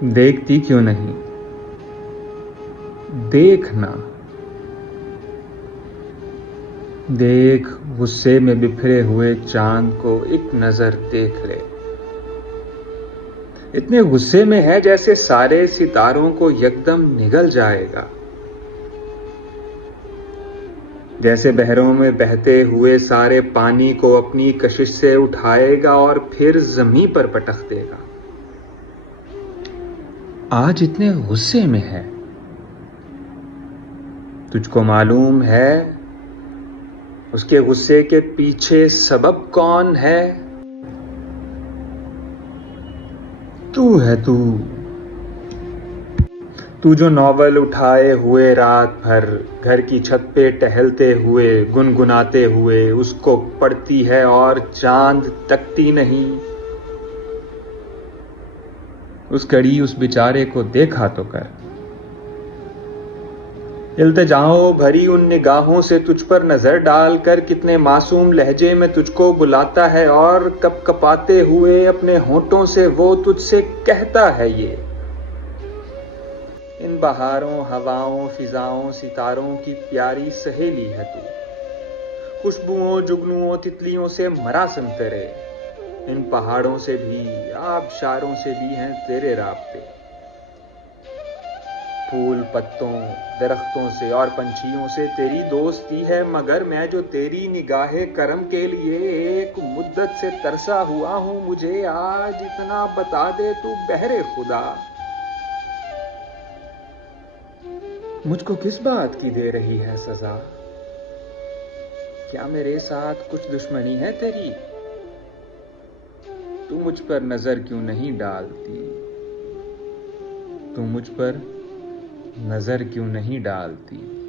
دیکھتی کیوں نہیں؟ دیکھنا، دیکھ غصے میں بکھرے ہوئے چاند کو ایک نظر دیکھ لے۔ اتنے غصے میں ہے جیسے سارے ستاروں کو یکدم نگل جائے گا، جیسے بحروں میں بہتے ہوئے سارے پانی کو اپنی کشش سے اٹھائے گا اور پھر زمین پر پٹک دے گا۔ آج اتنے غصے میں ہے، تجھ کو معلوم ہے اس کے غصے کے پیچھے سبب کون ہے؟ تو ہے تو جو ناول اٹھائے ہوئے رات بھر گھر کی چھت پہ ٹہلتے ہوئے گنگناتے ہوئے اس کو پڑھتی ہے اور چاند تکتی نہیں۔ اس کڑی اس بیچارے کو دیکھا تو کر، التجاؤں بھری ان نگاہوں سے تجھ پر نظر ڈال کر کتنے معصوم لہجے میں تجھ کو بلاتا ہے اور کپ کپاتے ہوئے اپنے ہونٹوں سے وہ تجھ سے کہتا ہے یہ۔ ان بہاروں، ہواؤں، فضاؤں، ستاروں کی پیاری سہیلی ہے تو، خوشبوؤں، جگنوؤں، تتلیوں سے مرا سنترے، ان پہاڑوں سے بھی، آبشاروں سے بھی ہیں تیرے رابطے، پھول پتوں، درختوں سے اور پنچھیوں سے تیری دوستی ہے، مگر میں جو تیری نگاہ کرم کے لیے ایک مدت سے ترسا ہوا ہوں، مجھے آج اتنا بتا دے تو بہرے خدا، مجھ کو کس بات کی دے رہی ہے سزا؟ کیا میرے ساتھ کچھ دشمنی ہے تیری؟ تو مجھ پر نظر کیوں نہیں ڈالتی؟ تو مجھ پر نظر کیوں نہیں ڈالتی؟